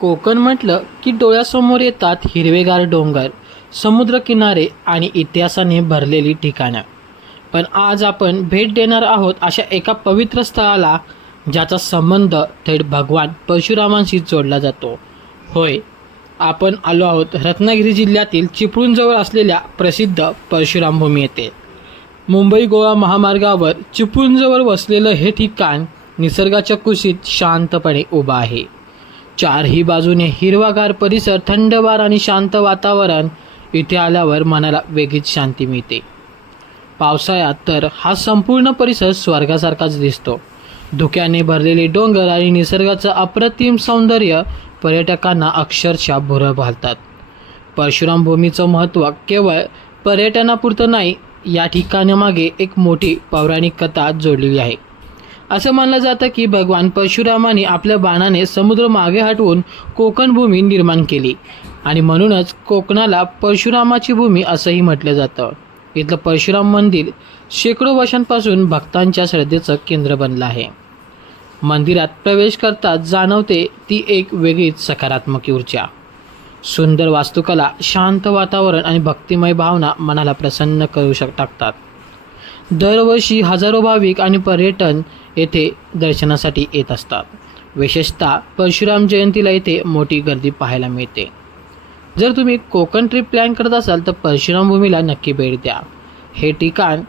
कोकण म्हटलं की डोळ्यासमोर येतात हिरवेगार डोंगर, समुद्रकिनारे आणि इतिहासाने भरलेली ठिकाणं. पण आज आपण भेट देणार आहोत अशा एका पवित्र स्थळाला ज्याचा संबंध थेट भगवान परशुरामांशी जोडला जातो. होय, आपण आलो आहोत रत्नागिरी जिल्ह्यातील चिपळूणजवळ असलेल्या प्रसिद्ध परशुराम भूमी येथे. मुंबई गोवा महामार्गावर चिपळूणजवळ वसलेलं हे ठिकाण निसर्गाच्या कुशीत शांतपणे उभं आहे. चारही बाजूने हिरवागार परिसर, थंडगार आणि शांत वातावरण. इथे आल्यावर मनाला वेगळीच शांती मिळते. पावसाळ्यात तर हा संपूर्ण परिसर स्वर्गासारखाच दिसतो. धुक्याने भरलेले डोंगर आणि निसर्गाचं अप्रतिम सौंदर्य पर्यटकांना अक्षरशः भुरळ घालतात. परशुराम भूमीचं महत्त्व केवळ पर्यटनापुरतं नाही, या ठिकाणामागे एक मोठी पौराणिक कथा जोडलेली आहे. असं मानलं जातं की भगवान परशुरामाने आपल्या बाणाने समुद्र मागे हटवून कोकण भूमी निर्माण केली आणि म्हणूनच कोकणाला परशुरामाची भूमी असंही म्हटलं जातं. इथलं परशुराम मंदिर शेकडो वर्षांपासून भक्तांच्या श्रद्धेचं केंद्र बनलं आहे. मंदिरात प्रवेश करताच जाणवते ती एक वेगळीच सकारात्मक ऊर्जा. सुंदर वास्तुकला, शांत वातावरण आणि भक्तिमय भावना मनाला प्रसन्न करू टाकतात. दरवर्षी हजारो भाविक आणि पर्यटन येथे दर्शनासाठी येत असतात. विशेषतः परशुराम जयंतीला येथे मोठी गर्दी पाहायला मिळते. जर तुम्ही कोकण ट्रिप प्लॅन करत असाल तर परशुराम भूमीला नक्की भेट द्या. हे ठिकाण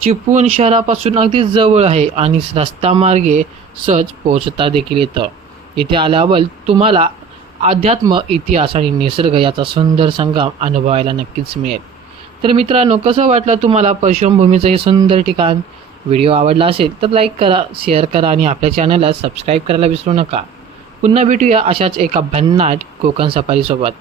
चिपळूण शहरापासून अगदी जवळ आहे आणि रस्त्यामार्गे सहज पोहोचता देखील येतं. इथे आल्यावर तुम्हाला अध्यात्म, इतिहास आणि निसर्ग याचा सुंदर संगम अनुभवायला नक्कीच मिळेल. तर मित्रांनो, कसं वाटलं तुम्हाला परशुराम भूमीचं हे सुंदर ठिकाण? व्हिडिओ आवडला असेल तर लाईक करा, शेअर करा आणि आपल्या चॅनलला सबस्क्राईब करायला विसरू नका. पुन्हा भेटूया अशाच एका भन्नाट कोकण सफारीसोबत.